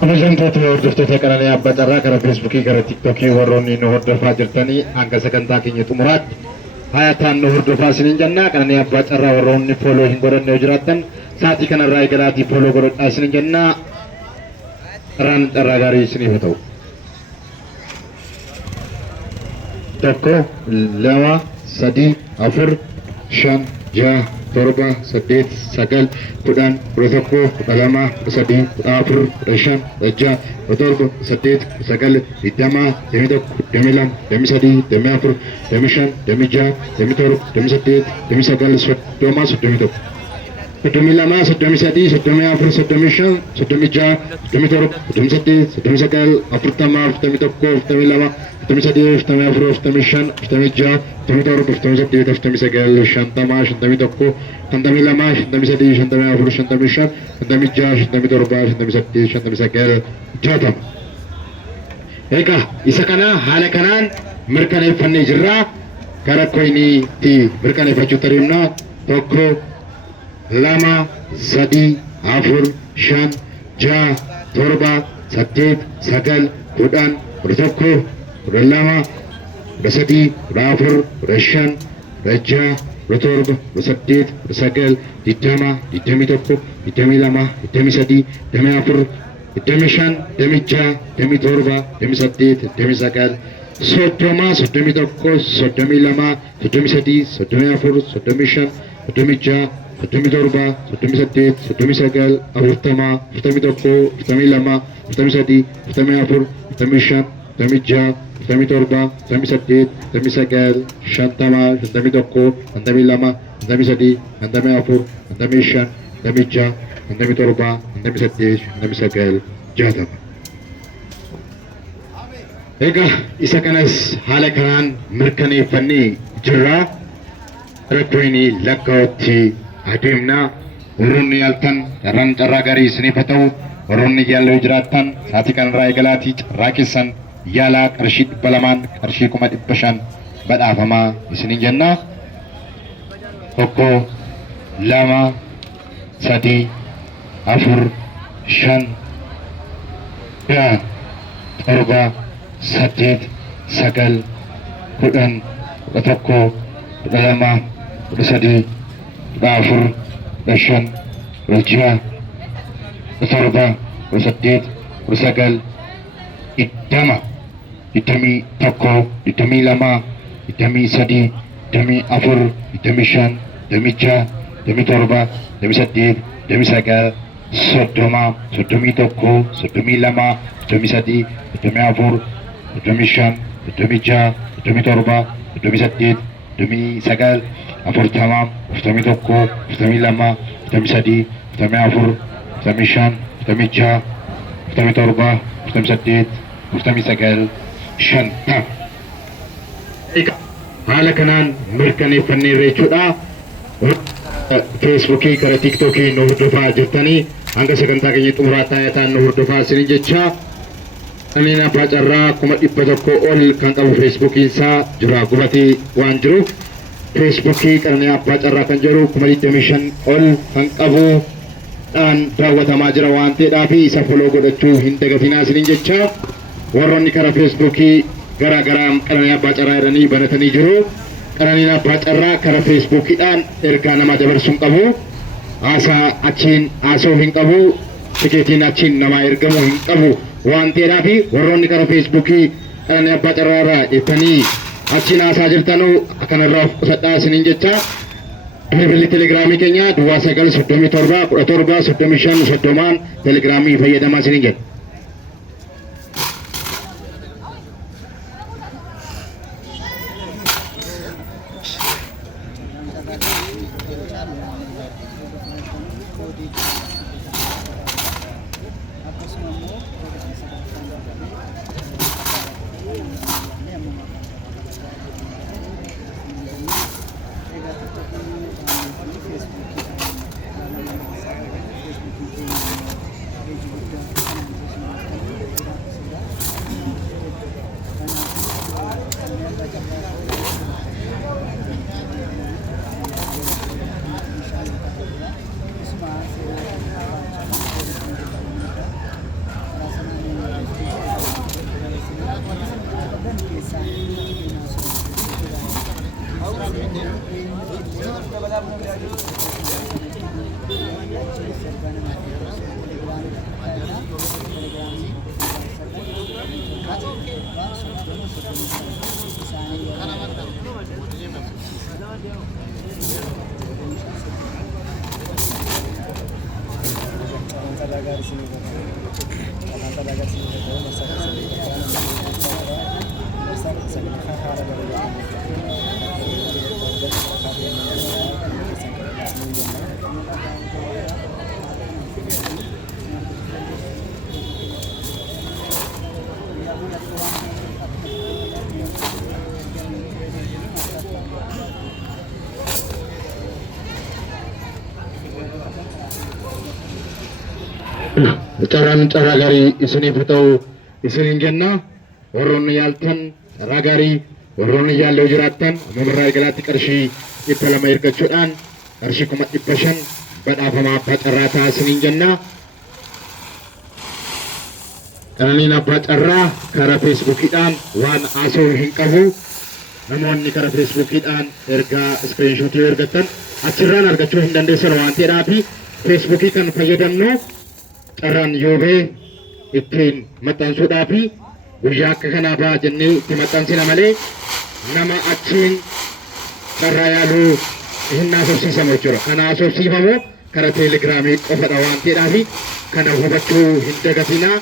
Kabajamtoota hordoftoota qananii abbaa carraa karaa feesbuukii karaa tiiktookii warroonni nu hordofaa jirtanii hanga sagantaa keenya xumuraatti hayataan nu hordofaa isiniin jennaa. Qananii abbaa carraa warroonni fooloo hin godhanne yoo jiraattan sa'aatii kanarraa eegalaatii fooloo godhadhaa isiniin jennaa. Carraan carraa gaarii isiniif haa ta'u. Tokko, lama, sadii, afur, shan, jaha, torba, saddeet, sagal, kudhan, kudha tokko, kudha lama, kudha sadii, kudha afur, kudha shan, kudha jaha, kudha torba, saddeet, sagal, digdama, digdamii tokko, digdamii lama, digdamii sadii, digdamii afur, digdamii shan, digdamii jaha, digdamii torba, digdamii saddeet, digdamii sagal, soddoma, soddomii tokko. Soddomii lama, soddomii sadii, soddomii afur, soddomii shan, soddomii jaha, soddomii torba, soddomii saddeet, soddomii sagal, afurtama, afurtamii tokko, afurtamii lama, afurtamii sadii, afurtamii afur, afurtamii shan, afurtamii jaha, afurtamii torba, afurtamii saddeet, afurtamii sagal, shantama, shantamii tokko, shantamii lama, shantamii sadii, shantamii afur, shantamii shan, shantamii jaha, shantamii torba, shantamii saddeet, shantamii sagal, jaatama. Egaa isa kana haala kanaan mirkaneeffannee jirra. Gara koyiniitti mirkaneeffachuutti adeemna. Tokko, lama, sadii, afur, shan, jaha, torba, saddeet, sagal, kudhan, kudha tokko, kudha lama, kudha sadii, kudha afur, kudha shan, kudha jaha, kudha torba, kudha saddeet, kudha sagal, digdama, digdamii tokko, digdamii lama, digdamii sadii, digdamii afur, digdamii shan, digdamii jaha, digdamii torba, digdamii saddeet, digdamii sagal, soddoma, soddomii tokko, soddomii lama, soddomii sadii, soddomii afur, soddomii shan, soddomii jaha, soddomii torba, soddomii saddeet, soddomii sagal, afurtama, afurtamii tokko, afurtamii lama, afurtamii sadii, afurtamii afur, afurtamii shan, afurtamii jaha, afurtamii torba, afurtamii saddeet, afurtamii sagal, shantama, shantamii tokko, shantamii lama, shantamii sadii, shantamii afur, shantamii shan, shantamii jaha, shantamii torba, shantamii saddeet, shantamii sagal, jaatama. Egaa isa kanas haala kanaan mirkaneeffannee jirra. Rakkoon lakkaa'utti adeemna. Warroonni yaaltan carraan carraa gaarii isiniif haa ta'u. Warroonni yaalloo jiraattan sa'aatii kanarraa eegalaatii carraa keessan yaalaa qarshii 200 qarshii 500 badhaafamaa isiniin jenna. Tokko, lama, sadii, afur, shan, jaha, torba, saddeet, sagal, kudhan, kudha tokko, kudha lama, kudha sadii, kudha afur, kudha shan, kudha jaha, kudha torba, kudha saddeet, kudha sagal, digdama, digdamii tokko, digdamii lama, digdamii sadii, digdamii afur, digdamii shan, digdamii jaha, digdamii torba, digdamii saddeet, digdamii sagal, soddoma, soddomii tokko, soddomii lama, soddomii sadii, soddomii afur, soddomii shan, soddomii jaha, soddomii torba, soddomii saddeet, soddomii sagal, afurtama, afurtamii tokko, afurtamii lama, afurtamii sadii, afurtamii afur, afurtamii shan, afurtamii jaha, afurtamii torba, afurtamii saddeet, afurtamii sagal, shantama. Egaa haala kanaan mirkaneeffanneerra jechuudha. Feesbuukii karaa tiiktookii nu hordofaa jirtanii hanga sagantaa keenya xumuraatti hayataan nu hordofaa isiniin jecha. Qananiin abbaa carraa 100 ol kan qabu feesbuukiin isaa jira gubatee waan jiruuf feesbuukii qananii abbaa carraa kan jedhu 25 ol kan qabu dhaan daawwatamaa jira waan ta'eedhaaf isa foloo godhachuu hin dagatinaa isiniin jecha. Warroonni karaa feesbuukii garaa garaa qananii abbaa carraa jedhanii banatanii jiru. Qananiin abbaa carraa karaa feesbuukiidhaan ergaa nama dabarsuun qabu. Haasaa achiin haasoo hin qabu. Tikeetiin achiin nama ergamu hin qabu. Waan ta'eedhaaf warroonni karaa feesbuukii qananii abbaa carraa irraa eettanii achiin haasaa jirtanuu kanarraa of qusadhaa isiniin jecha. Bilbilli telegiraamii keenya duwwaa 937 17 35 30 telegiraamii fayyadamaa isiniin jedha. Caraan carraa gaarii isiniif ta'u isiniin jenna warroonni yaaltan carraa gaarii warroonni yaallee jiraattan ammarraa eegalaatti qarshii 200 ergachuudhaan qarshii 500 badhaafamaa abbaa carraa ta'a isiniin jenna. Qananiin abbaa carraa karaa feesbuukiidhaan waan haasoo hin qabu namoonni karaa feesbuukiidhaan ergaa iskiriinshotii ergatan achirraan argachuu hin dandeessan waan ta'eedhaaf feesbuukii kan fayyadamnu carraan yoobee ittiin maxxansuudhaa fi guyyaa akka kanaa ba'a jennee itti maxxansina malee nama achiin carraa yaaluu hin haasofsiisamu jechuudha. Kana haasofsiifamu karaa teelegiraamii qofadha waan ta'eedhaaf kana hubachuu hin dagatinaa.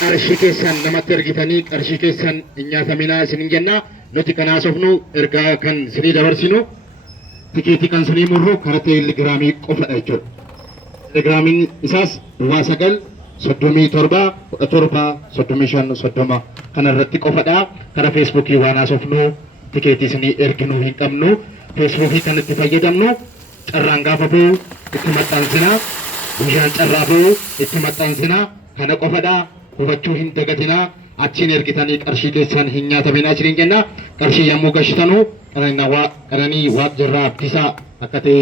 Qarshii keessan namatti ergitanii qarshii keessan hin nyaataminaa isiniin jenna. Nuti kan haasofnu ergaa kan isinii dabarsinu tikeetii kan isinii murru karaa teelegiraamii qofadha jechuudha. Telegiraamiin isaas 937 kana irratti qofadha. Karaa feesbuukii waan haasofnu tikeetii isinii erginuu hin qabnu. Feesbuukii kan itti fayyadamnu carraan gaafa bu'u itti maxxansina. Guyyaan carraa bu'u itti maxxansina. Kana qofadha. Hubachuu hin dagatinaa. Achiin ergitanii qarshii keessan hin nyaataminaa isiniin jenna. Qarshii yommuu gashitanu qananii waaq jirraa abdiisaa akka ta'e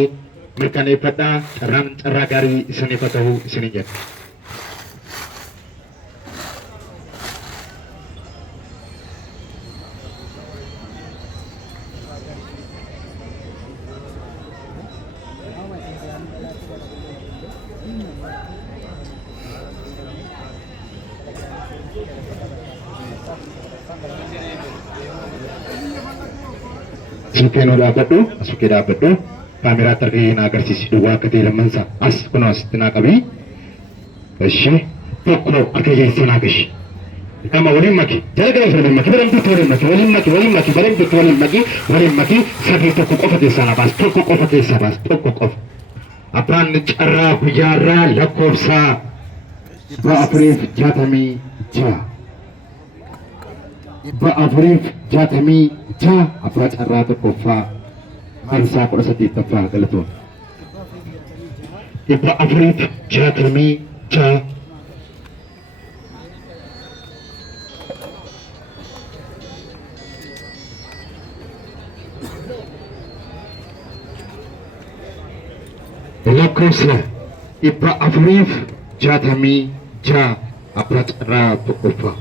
mirkaneeffadhaa. Carraan carraa gaarii isiniif ta'u isiniin jenna. Sukkeenoo dhaabbadhu, sukkee dhaabbadhu, kaameraa tarree na agarsiisi duwwaa akka ta'e lammansa as kunoo asitti naa qabii. Ishee tokko akka keessan agashi. Kama waliin maki, jalqaba waliin maki, bareeduutti waliin maki, bareeduutti waliin maki, sadii tokko qofa keessaa na baas, tokko qofa keessaa baas, tokko qofa. Abbaan carraa guyyaarraa lakkoofsaa 466. 466 abbaa carraa tokkoffaa marsaa 18ffaa galatoon. 466 lakkoofsa 466 abbaa carraa tokkoffaa.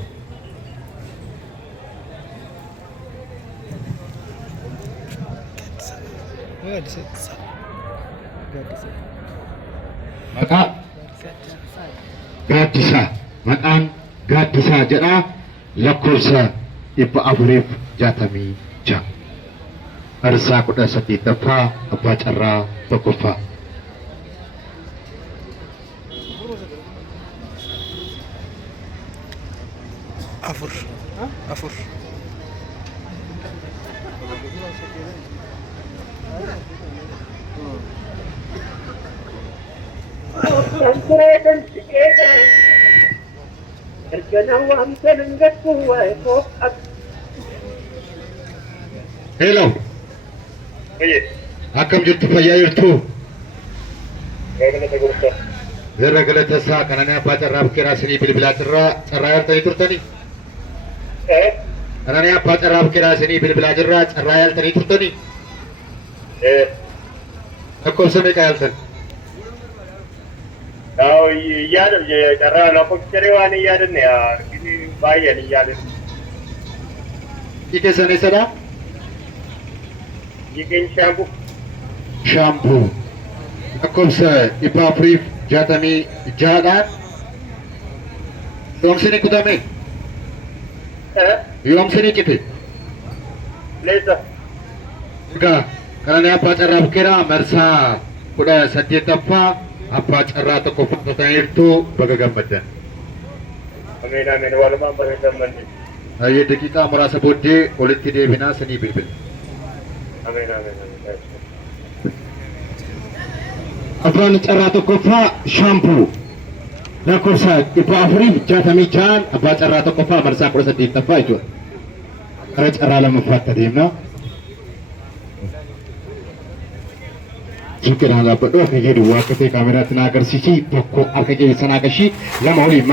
Maqaa gaaddisaa maqaan gaaddisaa jedhaa lakkoofsa 466 marsaa 18ffaa abbaa carraa tokkoffaa. Afur. Hello. Akkam jirtu fayyaa jirtu? Gara galata isaa kananii abbaa carraa bukeeraa isinii bilbilaa carraa yaaltanii turtanii? Kananii abbaa carraa bukeeraa isinii bilbilaa carraa yaaltanii turtanii? Lakkoofsa meeqa yaaltan? Yaada carraa lakkoofsa waan yaadanne baay'een yaadan. Keessan eessadha? Yiqeen shaambuu. Shaambuu. Lakkoofsa 466dhaan yoomsini kutame? Yoomsini cite? Lesa. Egaa kanaan abbaa carraa bukkeera marsaa 18ffaa abbaa carraa tokkoffaa taataniirtu baga gammaddan. Amin amin walumaan bareedan manni. Ayyee daqiiqaa muraasa booddee walitti deebinaa sanii bilbil. Amin amin amin. Abbaan carraa tokkoffaa shaampuu lakkoofsa 466 abbaa carraa tokkoffaa marsaa 18ffaa jechuudha. Gara carraa lammaffaatti adeemna. Suuqinaan dhaabbadhu akka jedhu akka ta'e kaameraatti na agarsiisi tokko akka keessan agarsiisi lama waliin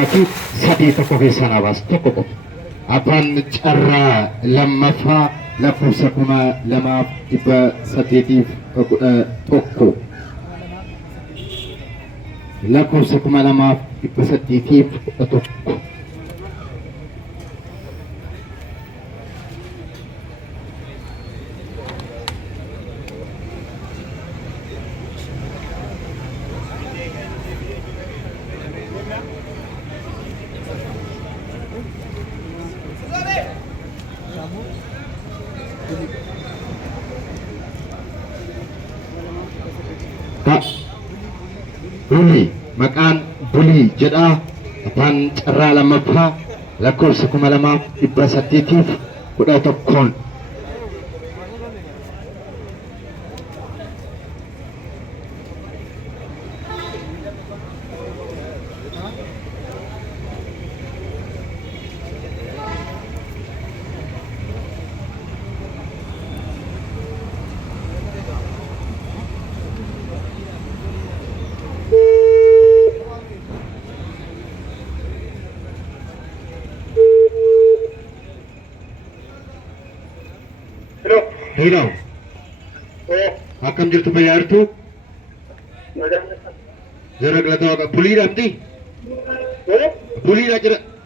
makii sadii tokko keessan abaas tokko qofa. Abbaan carraa lammaffaa lakkoofsa 2811 lakkoofsa 2811 Bulii maqaan bulii jedhaa abbaan carraa lammaffaa lakkoofsa 2811 Hello. Akkam jirtu fayyaartu? Jara galata waqa buliidha miti?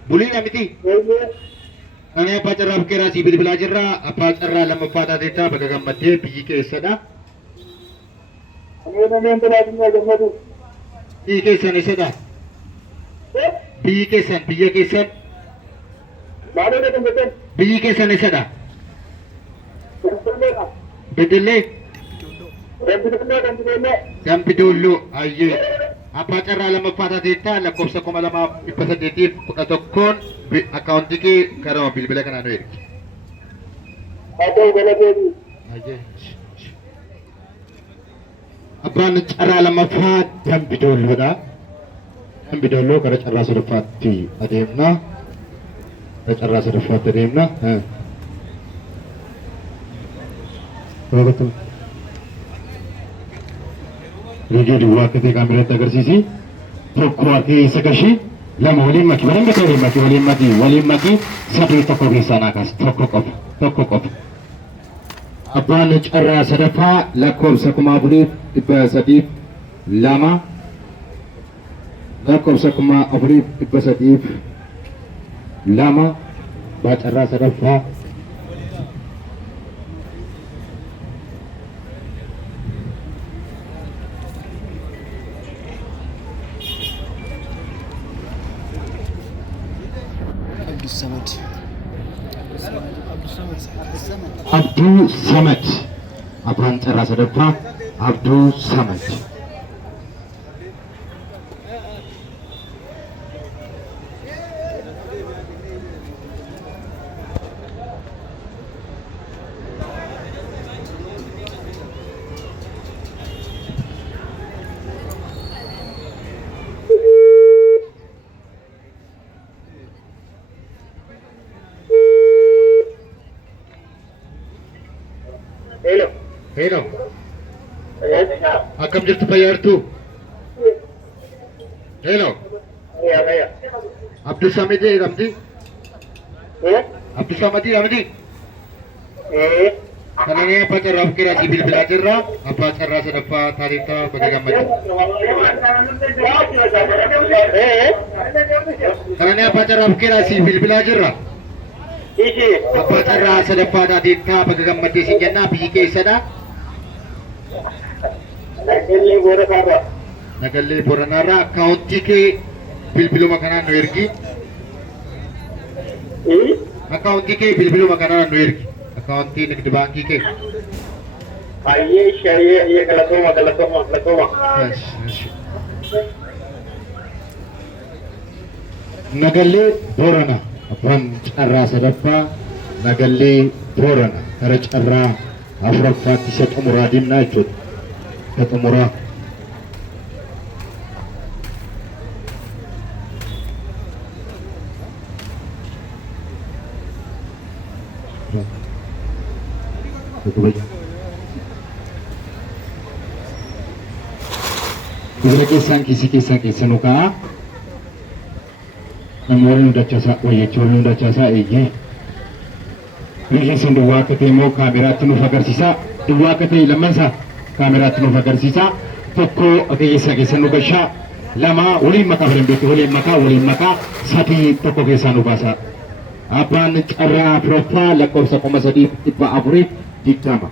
Buliidha miti? Ani abbaa carraa bukkeeraa sii bilbilaa jirra. Abbaa carraa lammaffaa taateettaa baga gammaddee biyyi keessadha. Biyyi keessan eessadha? Biyya keessan. Biyyi keessan eessadha? Bedele Dambidoollo ayyee abbaa carraa lammaffaa taateettaa lakkoofsa 2811 akkaawuntii kee karama bilbila kanaan ergi. Abbaan carraa lammaffaa Dambidoolloodha. Dambidoolloo gara carraa sadaffaatti adeemna. Rujuu duwwaa akka ta'e kaameratti agarsiisi. Tokko keessa gashii lama waliin makii sadii tokko keessaa naakas tokko qofa. Abbaan carraa sadaffaa lakkoofsa 4302 lakkoofsa 4302 abbaa carraa sadaffaa Abdul Samad abbaan carraa sadaffaa Abdul Samad. Hello. Akkam jirtu fayyaartu? Hello. Abdul Samad jedhamti? Abdul Samad jedhamti? Kananii abbaa carraa bukkeeraa sii bilbilaa jirra. Abbaa carraa sadaffaa taateettaa baga gammaddan. Kananii abbaa carraa bukkeeraa sii bilbilaa jirra. Abbaa carraa sadaffaa taateettaa baga gammaddee siin jennaa biyyi keessadha. Nagallee Booranaarraa akkaawuntii kee bilbiluma kanaan nu ergi. Akauntii kee bilbiluma kanaan nu ergi. Akauntii nigdi baankii kee. Ayyee galatooma. Nagallee Boorana abbaan carraa sadaffaa Nagallee Boorana gara carraa afuraffaatti isa xumuraa deemnaa jechuudha. Isa xumuraa. Gubra keessaan keessanuu ka'a. Namoonni hundachaasaa wayyachoonni hundachaasaa eeyyee. Biyya sun duwwaa akka ta'e immoo kaameraatti nuuf agarsiisa. Duwwaa akka ta'e lammansaa kaameraatti nuuf agarsiisa. Tokko akka keessa nu gashaa. Lama waliin makaa bira beeku waliin makaa sadii tokko keessaa nu baasa. Abbaan carraa afuraffaa lakkoofsa 3,420.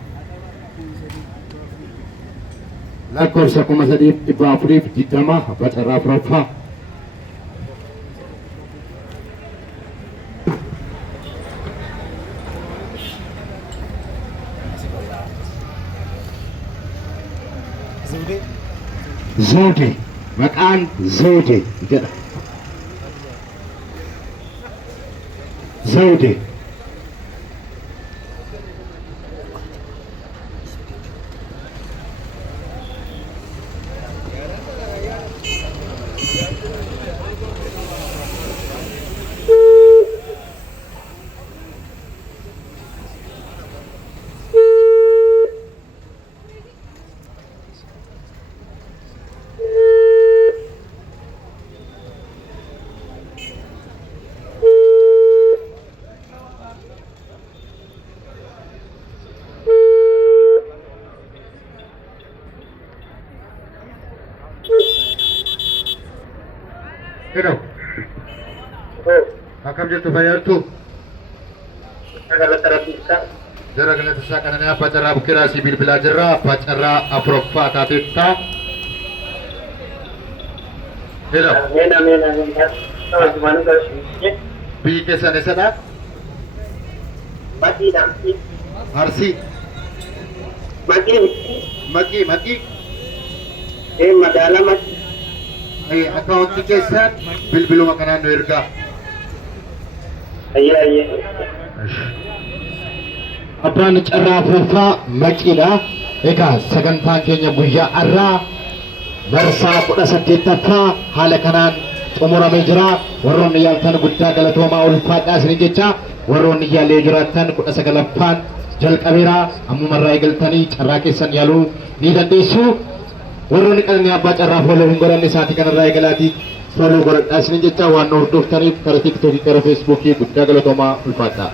Lakkoofsa 3,420 abbaa carraa afuraffaa. Zode maqaan Zode jedha. Zode Hello. Akkam jirtu fayyartu? Jara galata isaa kananii abbaa carraa bukeeraa si bilbilaa jirra. Abbaa carraa afuraffaa taateetta. Hello. Biyyi keessan eessadha? Arsii. Maqii. Magaalaa Maqii. Akauntii keessan bilbiluma kanaan nu ergaa. Ayyee. Abbaan carraa afuraffaa Maqiidha. Egaa sagantaan keenya guyyaa har'aa marsaa 18ffaa haala kanaan xumuramee jira. Warroonni yaaltan guddaa galatoomaa ulfaadhaa isin jecha warroonni yaalee jiraattan 19ffaan jalqabeera. Ammumarraa eegaltanii carraa keessan yaaluu ni dandeessu. Warroonni qalanii abbaa carraa fooloo hin godhanne isaatii kanarraa eegalaatii fooloo godhadhaa isin jecha waan nu hordoftaniif karaa tiiktookii karaa feesbuukii guddaa galatoomaa ulfaadhaa.